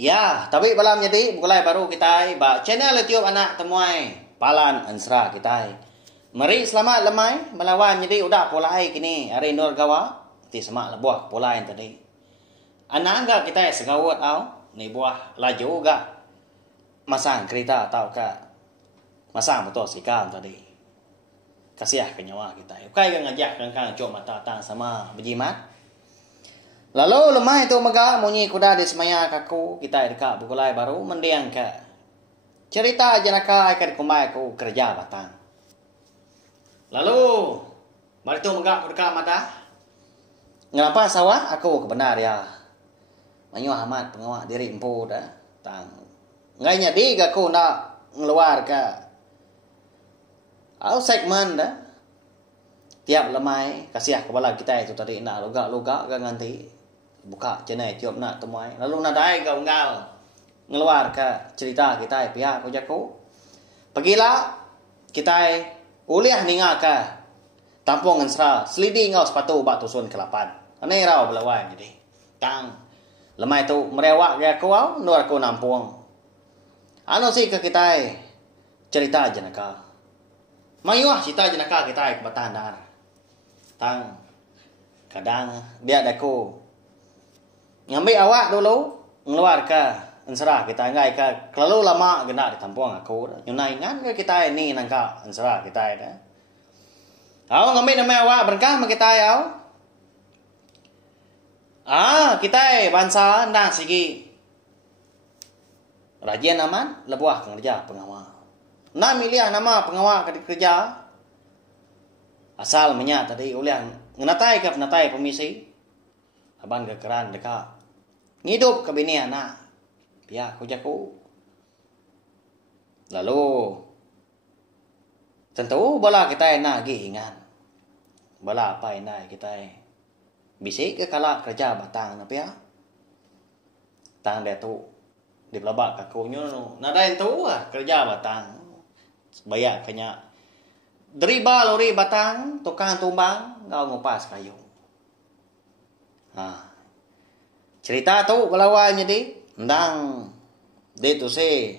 Ya, tapi malam jadi bukulai baru kita ba channel YouTube anak temuai palan ansra kita. Mari selamat lemai melawan jadi udah polai kini hari nur gawa ti semak lebuah polai tadi. Anak enggak kita segawat au ni buah laju enggak masang kereta atau ka masang motor sikam tadi. Kasiah ke nyawa kita. Kai kan ngajak kan cok mata tang sama berjimat. Lalu lemah itu mega munyi kuda di semaya kaku kita dekat bukulai baru mendiang ke cerita jenaka akan kumai aku kerja batang. Lalu mari tu mega dekat mata ngapa sawah aku kebenar ya. Manyu Ahmad pengawak diri empu dah tang. Ngainya di aku nak ngeluar ke au segmen dah. Tiap lemai kasiah kepala kita itu tadi nak loga-loga kan nanti buka channel YouTube nak temuai lalu nadai kau ngal ngeluar ke cerita kita pihak ko jaku pergilah kita uliah ninga ke Tampung Ansra selidi ngau sepatu batu sun ke-8 ane rau belawai jadi tang lemai tu merewak ke aku au nur aku nampung anu sih ke kita cerita jenaka mayuah cerita jenaka kita ke Batandar tang kadang dia daku ngambil awak dulu ngeluar ke Ansra kita ngai ke kalau lama kena di Tampung aku nyunai ngan ke kita ini nangka Ansra kita dah au ngambil nama awak berkah ma kita au kita bangsa nang sigi rajin aman lebuah kerja pengawal na milih nama pengawal kerja asal menyak tadi ulian ngenatai ke penatai pemisi abang kekeran dekat ngidup ke bini anak pihak kujaku lalu tentu bala kita nak ingat bala apa enak kita bisik ke kala kerja batang na pihak tang dia tu di pelabak kakunya no nadain tu kerja batang bayar kenya deriba lori batang tukang tumbang ngau ngupas kayu cerita tu belawan jadi ndang de tu se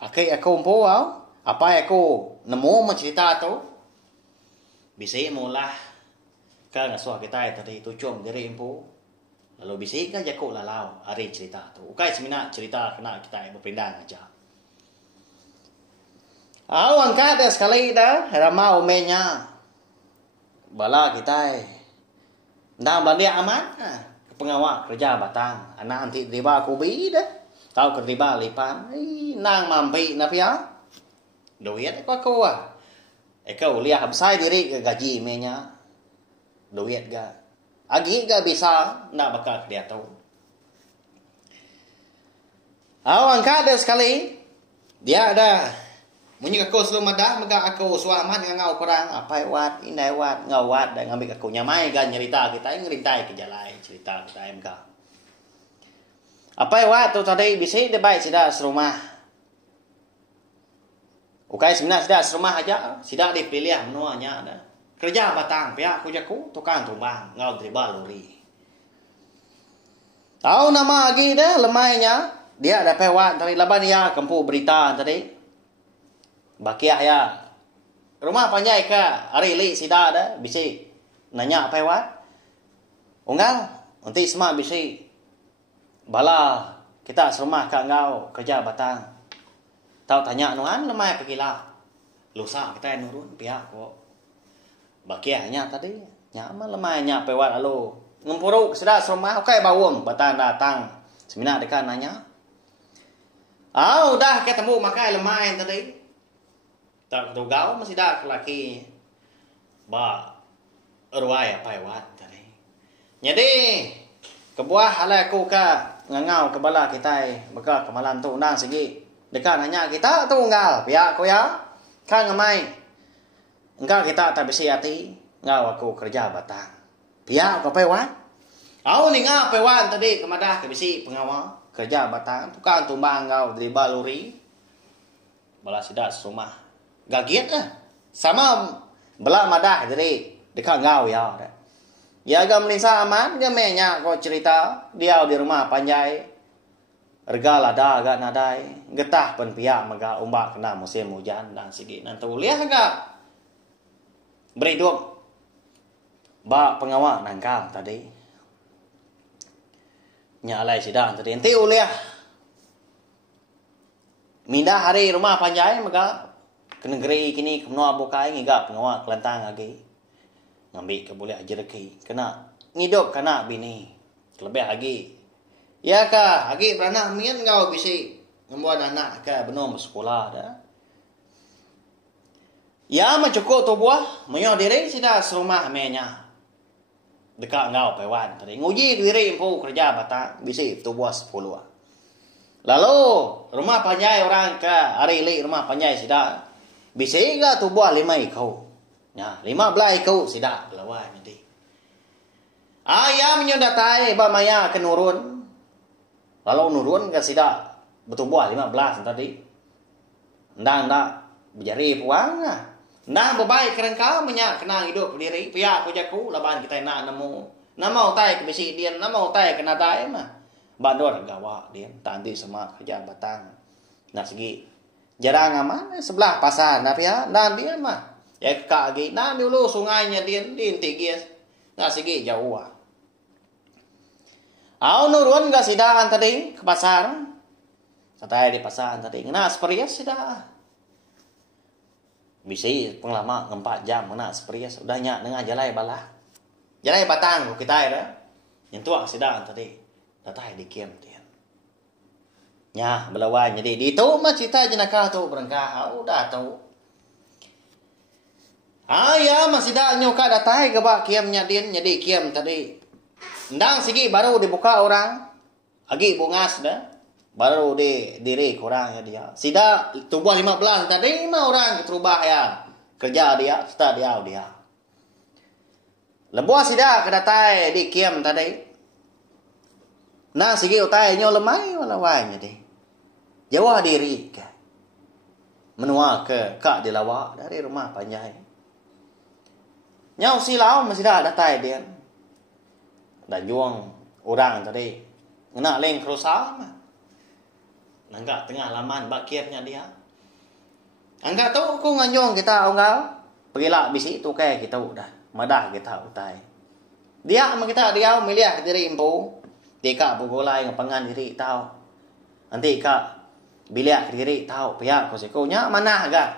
akai aku empu au apa aku nemu cerita tu bisa mula kan ngasuh kita tadi tu cum diri empu lalu bisa kan jaku lalau hari cerita tu ukai semina cerita kena kita berpindah aja au angkat dah sekali dah ramau menya bala kita ndang bandia aman pengawak kerja batang anak anti riba kubi dah tahu ke riba lipan nang mampi na pia duit ko ko kau lihat habsai diri ke gaji menya duit ga agi ga bisa nak bakal dia tahu angkat dia sekali dia ada munyi aku selama dah mega aku suaman ngau kurang apa wat indai wat ngau wat dan ngambil aku nyamai gan nyerita kita ngerintai ke jalan cerita kita MK apa wat tu tadi bisa de baik sida serumah ukai sebenarnya sida serumah aja sida dipilih menuanya ada kerja batang pihak kujaku tukang tumbang ngau driba lori tahu nama lagi dah lemainya dia ada pewat dari laban ya kempu berita tadi bakiah ya rumah panjai ke hari li sida ada bisa nanya apa wat unggal nanti semua bisa bala kita serumah ke engkau kerja batang tahu tanya nuan lemai pergilah lusa kita nurun pihak kok bakiahnya tadi nyaman lemai nya pewat lalu ngempuruk sida serumah okai bawum batang datang semina dekat nanya udah ketemu makai lemai tadi tak tu gau masih dah laki ba ruai apa wat tadi jadi kebuah ala aku ka ngangau ke bala kita beka ke malam tu undang segi dekat nanya kita tu nggal pihak ko ya kan ngamai engkau kita tak bisi hati ngau aku kerja batang pihak ko apa wat au ni ngau apa wat tadi kemadah ke bisi pengawal kerja batang tukang tumbang ngau dari baluri bala sidak rumah gagiat lah sama belak madah jadi dekat ngau ya ya gam nisa aman dia menya kau cerita dia di rumah panjai Regala dah agak nadai, getah pen pihak maga ombak kena musim hujan dan sigi nanti lihat agak beriduk ba pengawak nangkam tadi nyalai sidang tadi nanti uliah mindah hari rumah panjai maga ke negeri kini kemnoa bukai ngiga pengawak kelantang lagi ngambil ke boleh jereki kena ngidop kena bini lebih lagi. Ya ka, agi beranak mian ngau bisi membuat anak ka benom sekolah dah. Ya mencukup tu buah, menyo diri sida serumah menya. Dekat ngau pewan tadi. Nguji diri empu kerja batang bisi tu buah 10. Lalu rumah panjai orang ka hari li rumah panjai sida bisi ga tu buah 5 ikau. Ya, 15 ikau sida lawan nanti. Ayam menyo datai ba maya kenurun. Lalu nurun ke sida betul buah 15 tadi. Ndang berjari puang lah. Ndang berbaik kerengka menyak kenang hidup diri. Pihak kujaku laban kita nak nemu. Nama utai ke besi dia, nama utai ke nadai mah. Bandor gawa dia tanti sama kerja batang. Nak segi jarang aman sebelah pasar nah pihak dan dia mah. Ya kak lagi nah dulu sungainya dia di Tigias. Nak segi jauh ah. Au nurun ga sidaan tadi ke pasar. Satay di pasar tadi. Ngena seperias sida. Bisi penglama 4 jam ngena seperias udah nyak dengan jalai balah. Jalai batang kita ada. Yang tua sidaan tadi. Datay di kiem tian. Nya belawan jadi di tu mah cerita jenaka tu berengkah udah tahu. Ya masih dah nyoka datay ke bak kiamnya dia jadi kiem tadi. Ndang sigi baru dibuka orang. Agi bungas dah. Baru diri kurang ya dia. Sida tubuh 15 tadi mah orang terubah ya. Kerja dia, start dia. Lebuah sida kedatai di kiem tadi. Nah sigi utai nyo lemai walawai jadi. Jawa diri ke. Menua ke kak dilawak dari rumah panjai. Nyau silau masih dah datai dia. Dan juang orang tadi ngena leng kerusa mah. Nangka tengah laman bakirnya dia. Angka tu ku nganjong kita onggal. Pergilah bisi tu kayak kita udah. Madah kita utai. Dia sama kita dia milih diri impu. Tika bugolai ngapangan diri tahu. Nanti kak biliak diri tahu pihak kosikonya mana agak.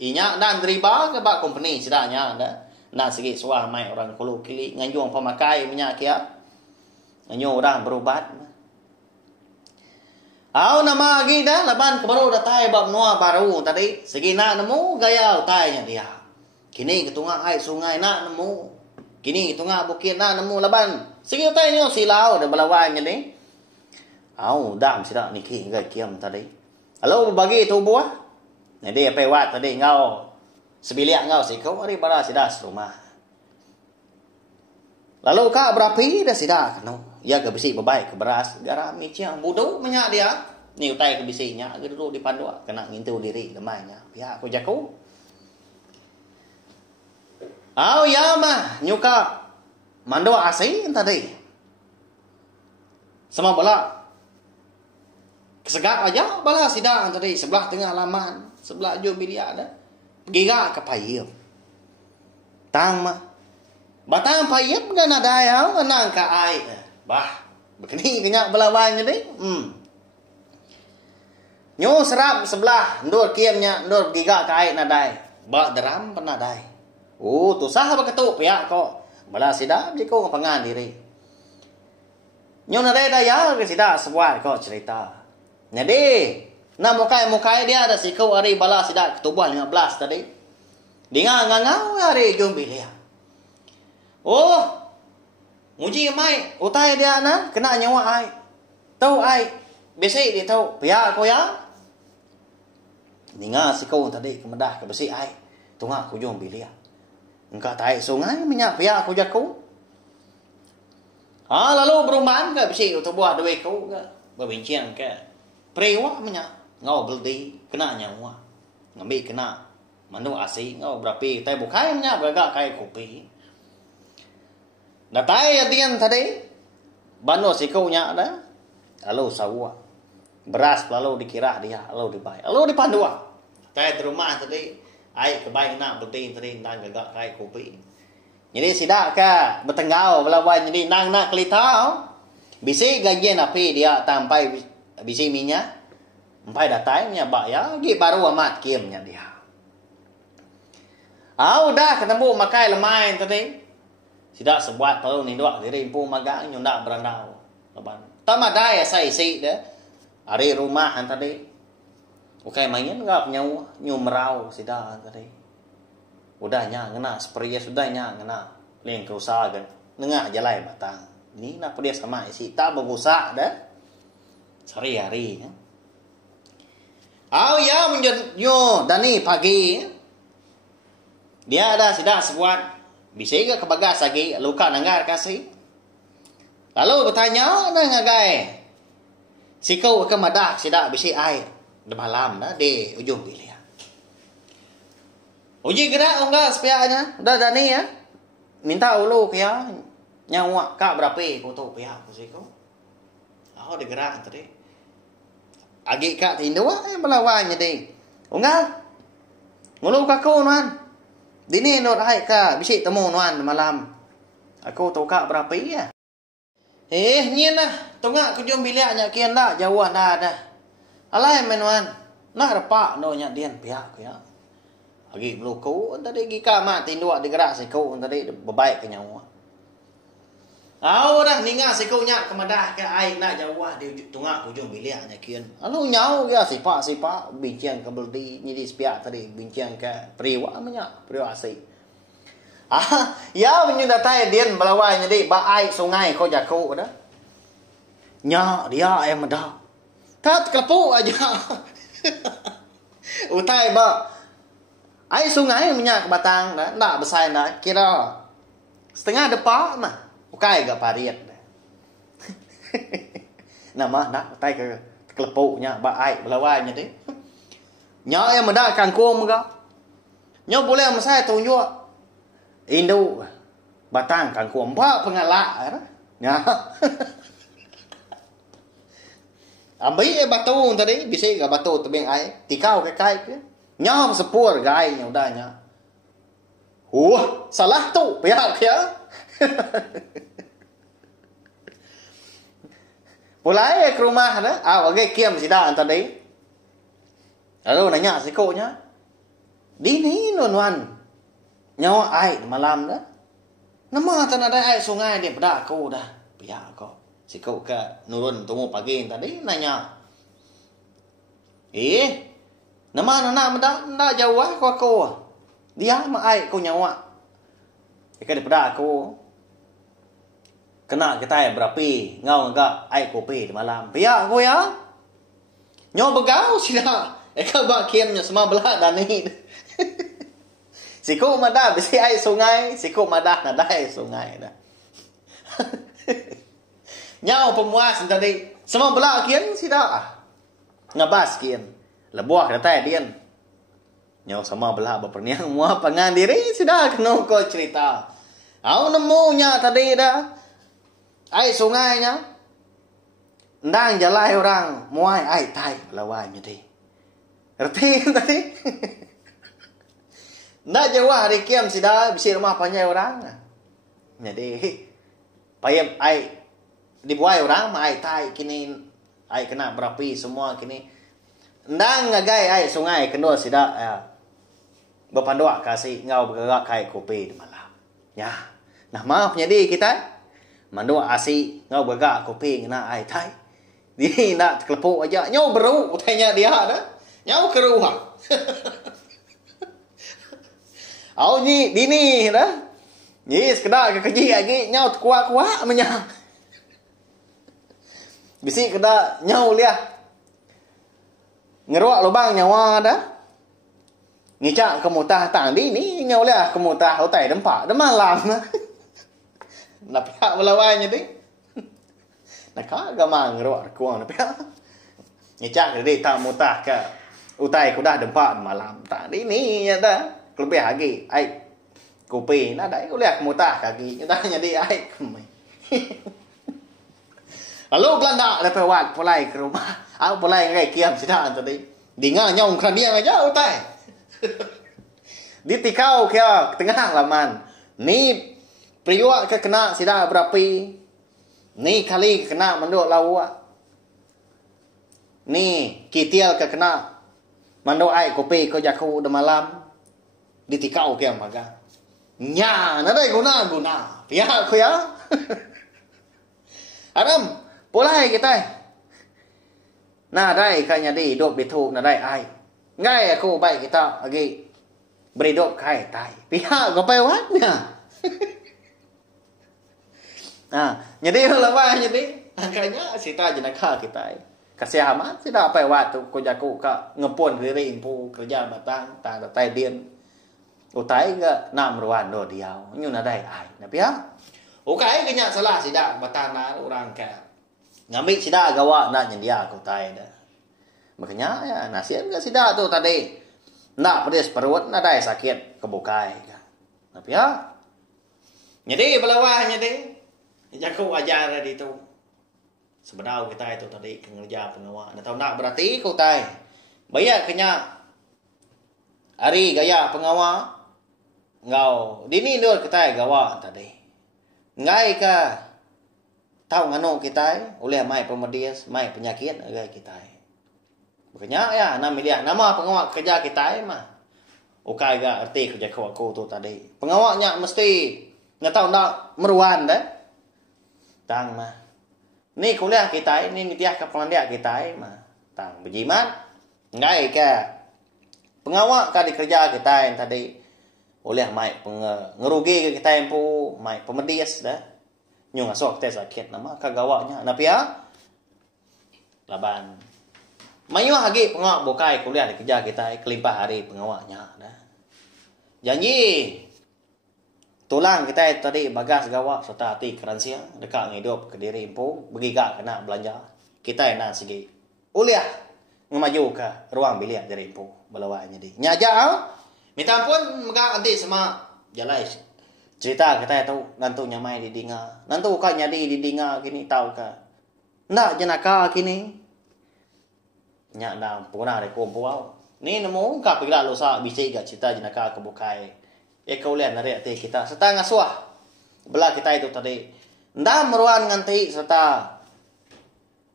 Inya dan riba ke bak company sidanya ada. Nah segi suah mai orang kulu kili nganjung pemakai minyak kia. Nganjung orang berubat. Nama lagi dah laban kebaru datai bab noa baru tadi. Segi nak nemu gaya utainya dia. Kini ketunga ai sungai nak nemu. Kini ketunga bukit nak nemu laban. Segi utainya silau dah belawannya ni. Dam sidak niki ngai kiam tadi. Halo bagi tu buah. Jadi apa wat tadi ngau sebiliak ngau si kau hari bara sidas rumah. Lalu kak berapi dah sidak no. Ya ke besi bebaik ke beras garam micang budu menyak dia. Ni utai ke besinya duduk di pandua kena ngintu diri lemainya. Pihak aku jaku. Ya mah nyuka mando asing tadi. Sama bola. Kesegak aja bala sidak tadi sebelah tengah laman, sebelah jo biliak ada. Giga ke payil. Tang mah. Batang payil kan ada yang menang ke air. Bah, begini kenyak belawannya deh. Nyo serap sebelah ndur kiamnya ndur giga ke air nadai. Ba deram penadai. Tu sah apa ketuk pihak kok. Bala sidak je kau ngapangan diri. Nyo nadai daya ke sidak sebuah kau cerita. Jadi, nah mukai dia ada si kau hari bala sidak ketubuh 15 tadi. Dia ngangau hari jom bilia. Muji mai, utai dia na kena nyawa ai. Tahu ai, biasa dia tahu pihak kau ya. Dia si kau tadi kemedah ke besi ai. Tunggu aku jom bilia. Engkau tai sungai minyak pihak aku jaku. Lalu berumahan ke besi ketubuh dua kau ke berbincang ke. Prewa minyak ngau beldi kena nyawa. Ngambil kena manu asing ngau berapi tai bukai minyak beragak kai kopi. Datai adian tadi. Bano si kau nya dah. Lalu sawa. Beras lalu dikira dia, lalu dibayar, lalu dipandua. Tapi di rumah tadi, ai kebaik nak penting tadi nang gagak kai kopi. Jadi sidak ka bertenggau melawan jadi nang nak kelitau. Bisi gajian api dia tampai bisi minyak. Empai datai nya bak ya, gi baru amat kiamnya dia. Udah ketemu makai lemai tadi. Sidak sebuat perlu ni dua diri impu magang nyundak berandau. Leban. Tamadai saya isi dah. Hari rumah tadi. Oke main enggak nyawa nyumrau sidak tadi. Udahnya ngena seperti sudahnya ngena leng kerusakan nengah jalai batang. Ini nak dia sama isi tak berusak dah. Sehari-hari ya. Ya menyo Dani pagi. Dia ada sidak sebuat bisa ke kebagas lagi luka nanggar kasih. Lalu bertanya na ngagai. Sikau ke madak sidak bisi air de malam dah di ujung bilik. Uji gerak enggak sepiaknya. Udah Dani ya. Minta ulu kia nyawa kak berapa foto pihak sikau. Digerak tadi. Agi kak tindu melawan jadi. Enggak. Ngulu kakau nuan. Dini not hai ka bisi temu nuan malam. Aku tahu kak berapa ya. Nyen lah. Tungak ke jom biliknya kian dah jauh dah. Alai menuan. Nak repak no nya dian pihak ya. Agi meluku tadi gika mak tindu digerak sikau tadi bebaik ke nyawa. Dah ninga sikau nya kemadah ke air nak jauh di tungak ke jom biliknya kian. Lalu nyau ya sipak bincang ke beldi nyidi sepiak tadi bincang ke priwa menyak priwa si. Ya menyundatai dian belawai nyidi ba air sungai kau jaku dah. Nya dia dah. Tat kelepuk aja. Utai ba. Air sungai minyak batang dah. Tak besar dah. Kira setengah depa mah. Ukai gak pariat dah. Nama nak utai ke kelepuknya ba air belawainya deh. Nya dah kangkung ga. Nya boleh saya tunjuk. Indo batang kangkung ba pengalak dah. Ya. Ambil batu tadi, bisa gak batu tebing air, tikau ke kai ke. Nyam sepur gai nya udahnya. Salah tu pihak ya. Pulai ke rumah dah, bagi kiam sida tadi. Lalu nanya sikonya. Dini nuan. Nyawa air malam dah. Nama tanah ada air sungai dia pada aku dah. Pihak kau. Sikau ke nurun tunggu pagi tadi nanya. Nama anak mendak jauh aku. Dia mah ai kau nyawa. Ikan daripada aku. Kena kita berapi ngau enggak ai kopi di malam. Pia aku ya. Nyo begau sila. Eka bak kiamnya semua belah Dani. Sikau madah bisi ai sungai, sikau madah nadai sungai dah. Nyau pemuas tadi. Semua belah kian sida. Ngabas kian. Lebuah kata dian. Nyau sama belah berperniang muah pangan diri sida kena kau cerita. Nemunya tadi dah. Air sungainya. Ndang jalai orang muai air tai lawannya deh. Ngerti tadi? Ndak jauh hari kiam sida bisi rumah panjang orang. Jadi payam air dibuai orang mah air tai kini air kena berapi semua kini ndang ngagai air sungai kendor sida ya berpanduak kasih ngau bergerak kai kopi di malam ya nah maaf jadi kita mandua asi ngau bergerak kopi kena air tai di nak kelepuk aja nyau beru tanya dia dah nyau keruah au ni dini dah ni sekedar ke keji lagi nyau kuat-kuat menyak. Bisi kena nyau liah. Ngeruak lubang nyawa dah. Ngicak kemutah tadi ni nyau liah kemutah utai dempak dah malam. Nak pihak belawainya tu. Nak kagak mang ngeruak kuang nak pihak. Ngicak jadi tak mutah ke utai kudah dempak malam. Tadi ni nya dah. Kelebih lagi ai kopi nak dai liah kemutah kaki. Kita jadi ai kemai. Lalu Belanda lepas wat pulai ke rumah. Aku pulai ngai kiam sida tadi. Dinga nyong kan dia aja utai. Di tikau kia tengah laman. Ni priwa ke kena sida berapi. Ni kali kena manduk lawa. Ni kitial ke kena manduk ai kopi ko jaku de malam. Di tikau kia maga. Nya nadai guna. Pia ko ya. Adam pulai kita. Nah, dai kanya di hidup itu, nah dai ai. Ngai aku baik kita lagi berhidup kai tai. Pihak kau pewatnya. Nah, jadi lawan jadi angkanya sita jenaka kita. Kasih amat sita pewat tu ko jaku ka ngepon diri impu kerja batang tang tai dien. Utai ke nam ruan do diau. Nyu nah dai ai. Nah pihak. Ukai kenya salah sida batang na orang ka. Ngambil sida gawa nak nyendia aku tai dah. Makanya ya nasihat ke sida tu tadi. Nak pedes perut, nak dai sakit kebukai kan. Tapi ya. Jadi belawahnya deh. Jaku ajar di tu. Sebenarnya kita itu tadi kerja pengawal. Nah tahu nak berarti kau tai. Bayar kenya hari gaya pengawal. Ngau dini dur kita gawa tadi. Ngai ka tahu ngano kita oleh mai pemedias, mai penyakit agak kita. Makanya ya nama pengawal kerja kita mah. Okai ga arti kerja aku tu tadi. Pengawalnya mesti nggak tahu nak meruan dah. Tang mah. Ni kuliah kita ini ngitiah kepelan dia kita mah. Tang berjimat ngai ka pengawal ka di kerja kita yang tadi oleh mai ngerugi ke kita yang pu mai pemedias dah. Nyung asok tes sakit nama kagawanya napia laban mayu hagi pengawak bokai kuliah di kerja kita kelimpah hari pengawaknya dah janji tulang kita tadi bagas gawak serta ti keransia dekat ngidup ke diri impu begigak kena belanja kita enak segi uliah ngemaju ke ruang bilik dari impu belawanya di nyaja minta ampun megak nanti sama jalai cerita kita tahu nantu nyamai di dinga. Nantu kak nyadi di dinga gini tahu ka. Ndak jenaka kini. Nya na puna re kompuau. Ni nemu ka pigla lo sa bisi ga cerita jenaka kebukai. Kau lihat nare ate kita setengah suah. Belah kita itu tadi. Ndak meruan nganti serta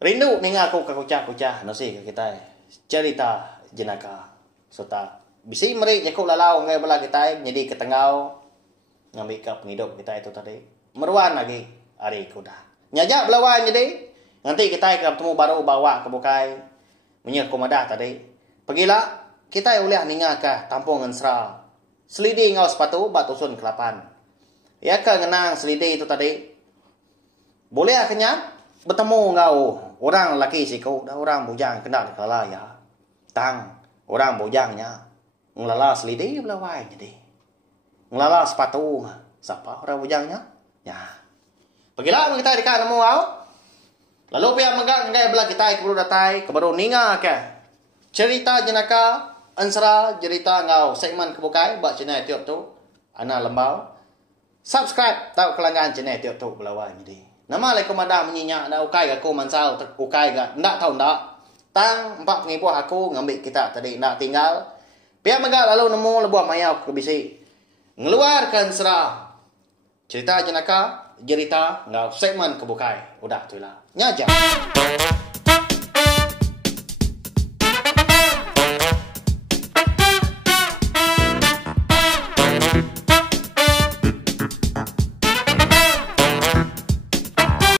rindu ninga aku ka kucah-kucah nasi kita. Cerita jenaka serta bisi meri jaku lalau ngai belah kita jadi ketengau. Ngambil ke penghidup kita itu tadi. Meruan lagi hari kuda. Nyajak belawan jadi. Nanti kita ketemu baru bawa ke bukai. Menyek komadah tadi. Pergilah. Kita uliah ninga ke tampung ngensra. Selidi ngau sepatu batu sun kelapan. Ya ke ngenang selidi itu tadi. Boleh akhirnya bertemu ngau orang laki siku. Dan orang bujang kena dikala ya. Tang. Orang bujangnya. Ngelala selidi belawan jadi. Ngelala sepatu siapa orang bujangnya ya pergilah kita dekat nemu au lalu pihak megak ngai belah kita keburu datai kebaru ninga ke cerita jenaka ansra cerita ngau segmen kebukai buat channel tiap tu ana lembau subscribe tahu kelanggan channel tiap tu belawan jadi nama lai komanda menyinya na ukai aku mansau ukai ga ndak tahu ndak tang 4 pengipuh aku ngambil kita tadi ndak tinggal pihak megak lalu nemu lebuah mayau ke bisi ngeluarkan serah cerita jenaka cerita ngau segmen kebukai udah tu lah nyajak